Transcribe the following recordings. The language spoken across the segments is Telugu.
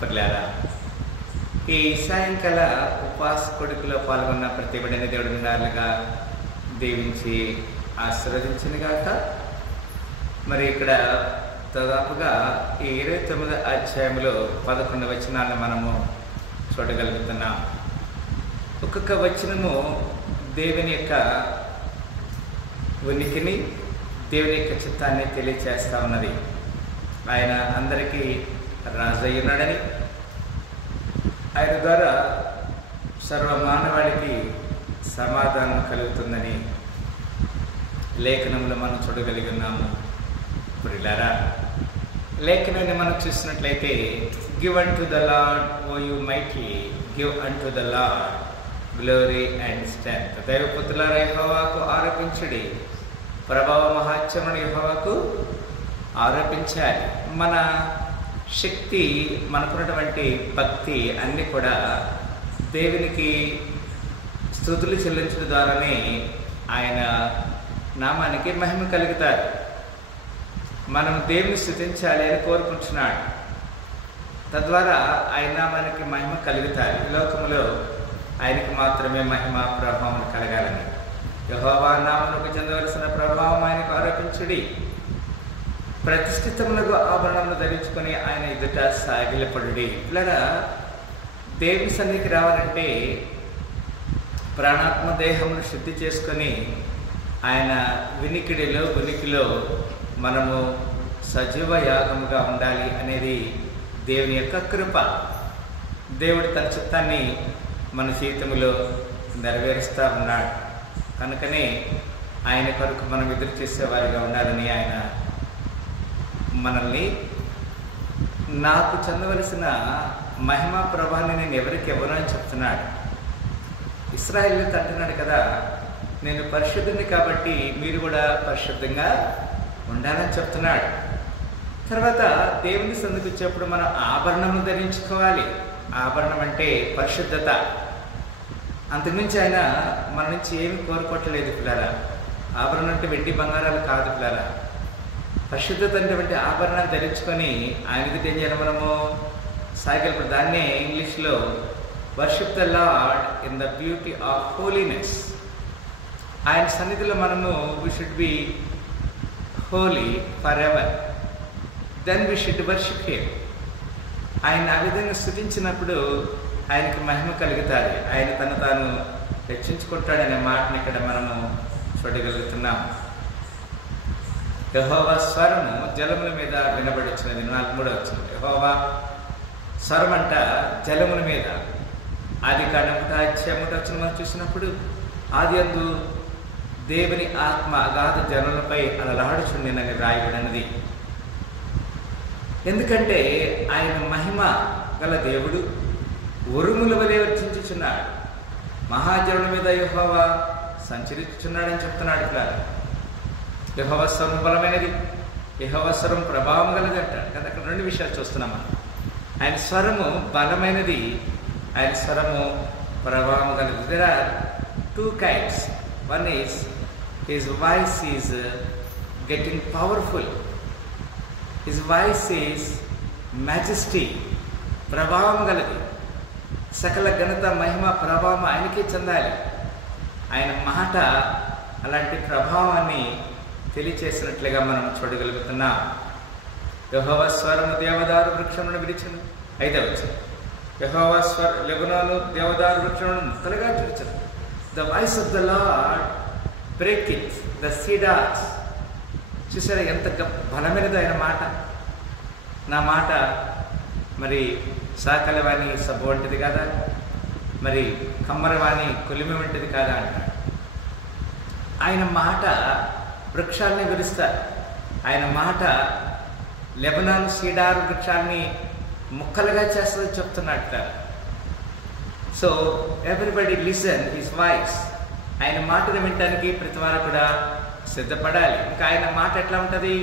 పిల్లారా, ఈ సాయంకాల ఉపవాస కొడుకులో పాల్గొన్న ప్రతి బిడ్డని దేవుడి వినాలుగా దీవించి ఆశీర్వదించింది గాక. మరి ఇక్కడ దాదాపుగా ఈ 29వ అధ్యాయంలో 11 వచనాలను మనము చూడగలుగుతున్నాం. ఒక్కొక్క వచనము దేవుని యొక్క ఉనికిని, దేవుని యొక్క చిత్తాన్ని తెలియచేస్తూ ఉన్నది. ఆయన అందరికీ రాజయ్య ఉన్నాడని, ఆయన ద్వారా సర్వమానవాళికి సమాధానం కలుగుతుందని లేఖనంలో మనం చూడగలిగి ఉన్నాము. ప్రియులారా, లేఖనాన్ని మనం చూసినట్లయితే give unto the Lord O you mighty, give unto the Lord glory and strength. దైవపుత్రులారా, యెహోవాకు ఆరోపించుడి, ప్రభావ మహాత్మ్యమును యెహోవాకు ఆరోపించాలి. మన శక్తి, మనకున్నటువంటి భక్తి అన్నీ కూడా దేవునికి స్తుతులు చెల్లించడం ద్వారానే ఆయన నామానికి మహిమ కలుగుతారు. మనం దేవుని స్తుతించాలి అని కోరుకుంటున్నాడు. తద్వారా ఆయన నామానికి మహిమ కలుగుతారు. ఈ లోకంలో ఆయనకి మాత్రమే మహిమ ప్రభావం కలగాలని యెహోవా నామమునకు చెందవలసిన ప్రభావం ఆయనకు ఆరోపించుడి. ప్రతిష్ఠితములకు ఆభరణములు ధరించుకొని ఆయన ఎదుట సాగిలపడుడి. ఇలా దేవుని సన్నిధికి రావాలంటే ప్రాణాత్మ దేహమును శుద్ధి చేసుకొని ఆయన ఉనికిలో మనము సజీవ యాగముగా ఉండాలి అనేది దేవుని యొక్క కృప. దేవుడు తన చిత్తాన్ని మన జీవితంలో నెరవేరుస్తూ ఉన్నాడు. కనుకనే ఆయన కొరకు మనం ఎదురు చేసేవారిగా ఉండాలని ఆయన మనల్ని, నాకు చెందవలసిన మహిమా ప్రభావాన్ని నేను ఎవరికి ఇవ్వను అని చెప్తున్నాడు. ఇశ్రాయేలుతో అంటున్నాడు కదా, నేను పరిశుద్ధుని కాబట్టి మీరు కూడా పరిశుద్ధంగా ఉండాలని చెప్తున్నాడు. తర్వాత దేవుని సన్నిధికి వచ్చేప్పుడు మనం ఆభరణము ధరించుకోవాలి. ఆభరణం అంటే పరిశుద్ధత. అంతకుమించి ఆయన మన నుంచి ఏమి కోరుకోవట్లేదు పిల్లరా. ఆభరణం అంటే వెండి బంగారాలు కాదు పిల్లరా. పరిశుద్ధత అంటే ఆభరణాన్ని ధరించుకొని ఆయన ఎదుట ఏం చేయాలి, మనము సాగిలపడు. దాన్నే ఇంగ్లీష్లో worship the Lord in the beauty of holiness. ఆయన సన్నిధిలో మనము we should be holy for ever, then we should worship him. ఆయన ఆ విధంగా స్తుతించినప్పుడు ఆయనకి మహిమ కలుగుతాయి. ఆయన తను తాను రక్షించుకుంటాడనే మాటని ఇక్కడ మనము చూడగలుగుతున్నాం. యెహోవా స్వరము జలముల మీద వినబడుచున్నది. 43వ వచనం. యెహోవా స్వరం అంట జలముల మీద. ఆదికాండం 1 వచనం మనం చూసినప్పుడు, ఆదియందు దేవుని ఆత్మ అగాధ జనులపై అలలాడుచుండెనని వ్రాయబడినది. ఎందుకంటే ఆయన మహిమ గల దేవుడు ఉరుముల వలె వర్తించుచున్నాడు. మహాజనుల మీద యెహోవా సంచరించుచున్నాడని చెప్తున్నాడు. ఇక్కడ యెహోవా స్వరం బలమైనది, యెహోవా స్వరం ప్రభావం గలది అంటాడు కదా. అక్కడ 2 విషయాలు చూస్తున్నాం మనం. ఆయన స్వరము బలమైనది, ఆయన స్వరము ప్రభావం గలది. There are 2 kinds. One is his voice is getting powerful. His voice is majesty, ప్రభావం గలది. సకల ఘనత మహిమ ప్రభావం ఆయనకే చెందాలి. ఆయన మాట అలాంటి ప్రభావాన్ని తెలియచేసినట్లుగా మనం చూడగలుగుతున్నాం. యెహోవా స్వరము దేవదారు వృక్షమును విరిచెను. 5వ వచనం. యెహోవా లెబనోను దేవదారు వృక్షమును ముక్కలుగా విరిచెను. The voice of the Lord breaketh the cedars. చూసారా ఎంత బలమైనది ఆయన మాట. నా మాట మరి సాకలవాణి సబ్బు వంటిది కదా, మరి కమ్మరవాణి కొలిమి వంటిది కాదా అంటాడు. ఆయన మాట వృక్షాలని విరుస్తారు. ఆయన మాట లెబనాన్ సీడారు వృక్షాన్ని ముక్కలుగా చేస్తుందని చెప్తున్నట్ట. So everybody listen his voice. ఆయన మాటను వినటానికి ప్రతి వారు కూడా సిద్ధపడాలి. ఇంకా ఆయన మాట ఎట్లా ఉంటుంది,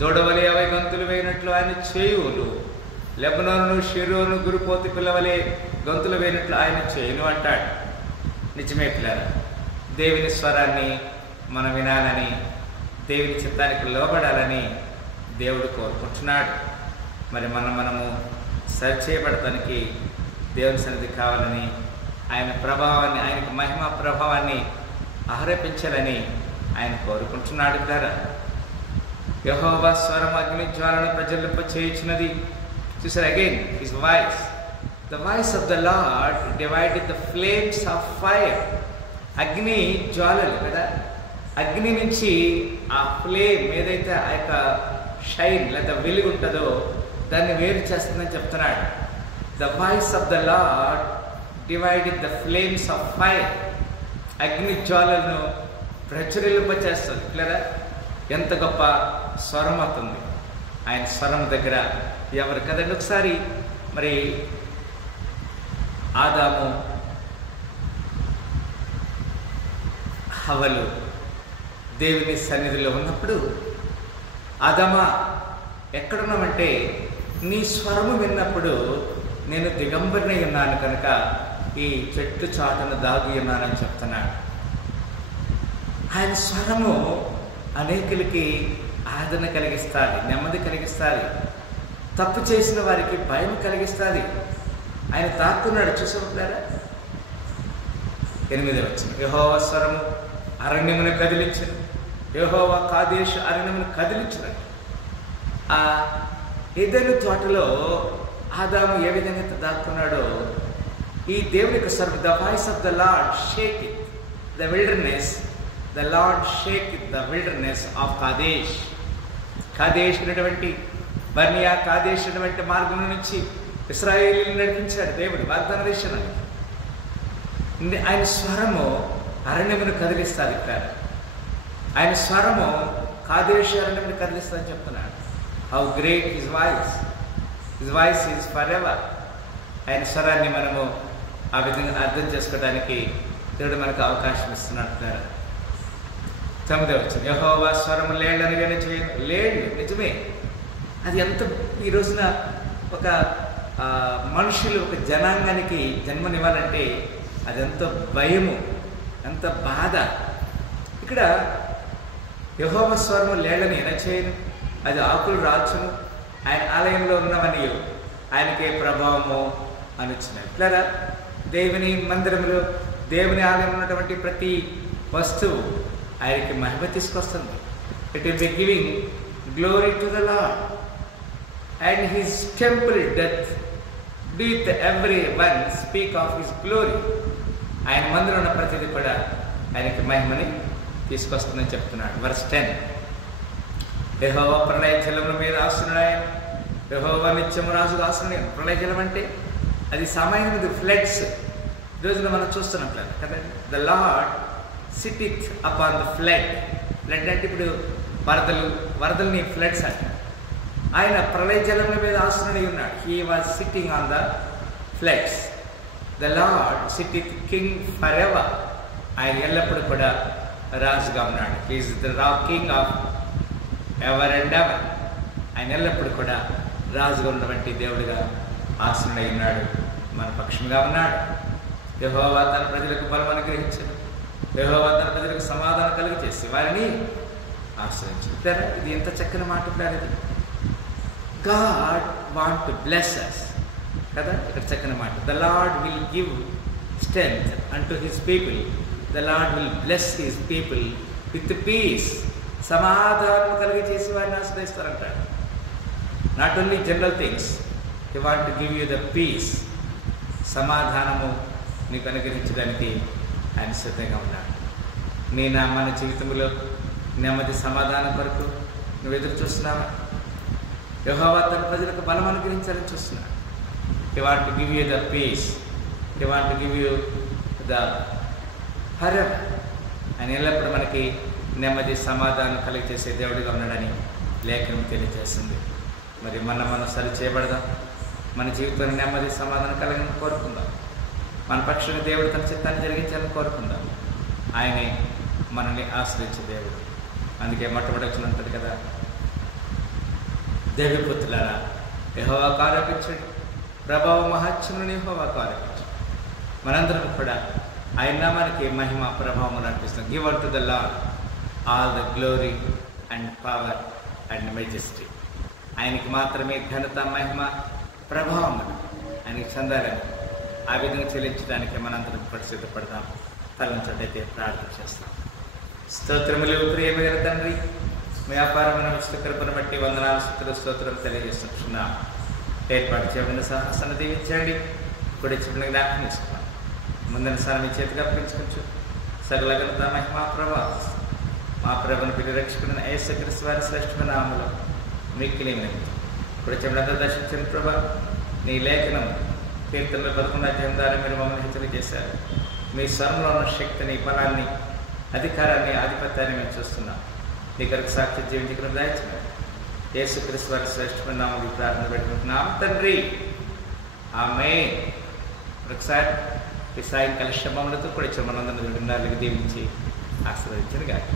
దూడవలే 50 గంతులు వేయినట్లు ఆయన చేయులు, లెబనోను షిరోను గురుపోతి పిల్లవలే గంతులు వేయినట్లు ఆయన చేయును అంటాడు. నిజమే పిల్లరా, దేవుని స్వరాన్ని మనం వినాలని, దేవుని చిత్తానికి లోబడాలని దేవుడు కోరుకుంటున్నాడు. మరి మనము సరిచేయబడటానికి దేవుని సన్నిధి కావాలని, ఆయన ప్రభావాన్ని, ఆయనకు మహిమ ప్రభావాన్ని ఆరోపించాలని ఆయన కోరుకుంటున్నాడు కదా. యెహోవా స్వరం అగ్ని జ్వాలను ప్రజ్వలింప చేయుచున్నది. చూసారు, again his voice, the voice of the lord divided the flames of fire. అగ్ని జ్వాలలు కదా, అగ్ని నుంచి ఆ ఫ్లేమ్ ఏదైతే ఆ యొక్క షైన్ లేదా వెలుగు ఉంటుందో దాన్ని వేరు చేస్తుందని చెప్తున్నాడు. The voice of the lord divided the flames of fire. అగ్ని జ్వాలను ప్రచురింపచేస్తుంది లేదా, ఎంత గొప్ప స్వరం అవుతుంది. ఆయన స్వరం దగ్గర ఎవరు కదండి. ఒకసారి మరి ఆదాము హవ్వలు దేవుని సన్నిధిలో ఉన్నప్పుడు, ఆదామా ఎక్కడున్నామంటే నీ స్వరము విన్నప్పుడు నేను దిగంబరినై ఉన్నాను కనుక ఈ చెట్టు చాటును దాగి ఉన్నానని చెప్తున్నాడు. ఆయన స్వరము అనేకులకి ఆదరణ కలిగిస్తుంది, నెమ్మది కలిగిస్తుంది, తప్పు చేసిన వారికి భయం కలిగిస్తుంది. ఆయన తాకున్నాడు, చూసుకుంటారా. 8వ వచనం, యెహోవా స్వరము అరణ్యమును కదిలించను, యెహోవా కాదేశు అరణ్యమును కదిలించినట్టు. ఆ ఏదైనా తోటలో ఆదాము ఏ విధంగా దాక్కున్నాడో ఈ దేవుని యొక్క స్వరం, the voice of the Lord shake it the wilderness, the Lord shake it the wilderness of Kadesh. Kadesh అనేటువంటి బర్నియా, కాదేశ్ అనేటువంటి మార్గం నుంచి ఇశ్రాయేలీయులను నడిపించాడు దేవుడు వాగ్దాన దేశానికి. ఆయన స్వరము అరణ్యమును కదిలిస్తుంది. ఇక్కడ ఆయన స్వరము కాదేశ్ అరణ్యమును కదిలిస్తుందని చెప్తున్నాడు. How great his voice, his voice is for ever. ఆయన స్వరాన్ని మనము ఆ విధంగా అర్థం చేసుకోవడానికి దేవుడు మనకు అవకాశం ఇస్తున్నాడు. 9వ వచనం, యెహోవా స్వరము లేళ్ళనగానే చేయను. లేళ్ళు నిజమే, అది ఎంత ఈ రోజున ఒక మనుషులు ఒక జనాంగానికి జన్మనివ్వాలంటే అది ఎంతో భయము, ఎంత బాధ. ఇక్కడ యెహోవా స్వరము లేళ్ళని ఎనచేయను, అది ఆకులు రాల్చును, ఆయన ఆలయంలో ఉన్నవని ఆయనకే ప్రభావము అనుచున్నాయి. ఇట్లా దేవుని మందిరంలో, దేవుని ఆలయంలో ఉన్నటువంటి ప్రతి వస్తువు ఆయనకి మహిమ తీసుకొస్తుంది. It will be giving glory to the lord and his temple doth everyone speak of his glory. ఆయన మందిరం ఉన్న ప్రతిదీ కూడా ఆయనకి మహిమని తీసుకొస్తుందని చెప్తున్నాడు. వర్స్ 10, యెహోవా ప్రళయ జలముల మీద ఆసనుడాయన, యెహోవా నిత్యము రాజుగా ఆసనుడాయన. ప్రళయ జలం అంటే అది సామాన్యమైనది, ఫ్లడ్స్. ఈరోజున మనం చూస్తున్నాం కదా, the Lord sitteth upon the flood. Flood అంటే ఇప్పుడు వరదల్ని ఫ్లడ్స్ అంట. ఆయన ప్రళయ జలముల మీద ఆసనుడై ఉన్నాడు. He was sitting on the floods. The Lord sitteth king for ever. ఆయన ఎల్లప్పుడూ కూడా రాజుగా ఉన్నాడు. He is the king of ever and ever. ఆయన ఎల్లప్పుడూ కూడా రాజుగా ఉన్నటువంటి దేవుడిగా ఆసనుడై ఉన్నాడు, మన పక్షంగా ఉన్నాడు. యెహోవా తన ప్రజలకు బలం అనుగ్రహించను, యెహోవా తన ప్రజలకు సమాధానం కలుగ చేసి వారిని ఆశ్రయించారు. ఇది ఎంత చక్కని మాట ఉంటారు. ఇది God want to bless us కదా, ఇక్కడ చక్కని మాట. The Lord will give strength unto his people, the Lord will bless his people with peace. సమాధానం కలిగి చేసి వారిని ఆశ్రయిస్తారంటాడు. Not only general things, he want to give you the peace. సమాధానము నీకు అనుగ్రహించడానికి ఆయన సిద్ధంగా ఉన్నాడు. మన జీవితంలో నెమ్మది సమాధానం కొరకు నువ్వు ఎదురు చూస్తున్నావా? యెహోవా తన ప్రజలకు బలం అనుగ్రహించాలని చూస్తున్నాడు. He want to give you the peace, he want to give you the హరం. ఆయన ఎల్లప్పుడూ మనకి నెమ్మది సమాధానం కలిగి చేసే దేవుడిగా ఉన్నాడని లేఖనం తెలియజేస్తుంది. మరి మనం సరి చేయబడదాం, మన జీవితంలో నెమ్మది సమాధానం కలగాలని కోరుకుందాం. మన పక్షాన్ని దేవుడు తన చిత్తాన్ని జరిగించాలని కోరుకుందాం. ఆయనే మనల్ని ఆశ్రయించే దేవుడు. అందుకే మొట్టమొదటి వచ్చినంతది కదా, దేవపుత్రులారా యెహోవాకు ఆరోపించండి, ప్రభావ మహాత్మ్యములను యెహోవాకు ఆరోపించండి. మనందరం కూడా ఆయన నామానికి మహిమ ప్రభావం అర్పిస్తాం. Give unto the Lord all the glory and power and majesty. ఆయనకి మాత్రమే ఘనత, మహిమ, ప్రభావం ఆయనకి చెందాలని ఆ విధంగా చెల్లించడానికి మనందరం పరిశుద్ధపడదాం. తలంచోటైతే ప్రార్థన చేస్తాం. స్తోత్రములు ప్రియమైన తండ్రి, మీ అపారమైన విష్ణుకృపను బట్టి వందనాలు స్తోత్రం తెలియజేస్తున్నాం. ఏర్పాటు చేయబడిన సాహసాన్ని దీవించండి. కూడా చెప్పిన జ్ఞాపకం తీసుకున్నాం. ముందున స్థానం మీ చేతిగా అర్పించుకోవచ్చు. సకల ఘనత మహిమా ప్రభావం మా ప్రభుని పిల్లి రక్షకుడిన యేసుక్రీస్తు వారి శ్రేష్టమైన నామములో మిక్కిలి ఇప్పుడు చెప్పినంత దర్శించిన ప్రభా, నీ లేఖనం కీర్తనలో 11వ అధ్యాయం ద్వారా మీరు మమ్మల్ని హెచ్చరిక చేశారు. మీ స్వరంలో ఉన్న శక్తిని, బలాన్ని, అధికారాన్ని, ఆధిపత్యాన్ని మేము చూస్తున్నాం. నీ కొరకు సాక్షి జీవించడం దాయించిన యేసుక్రీస్తు వారి శ్రేష్టమైన నామములు ప్రార్థన పెట్టుకుంటున్నాం తండ్రి. ఆమేన్. ఒకసారి ఈ సాయంకాల శుభములతో కూడా మనందరినీ దీవించి ఆశీర్వదించను గాక.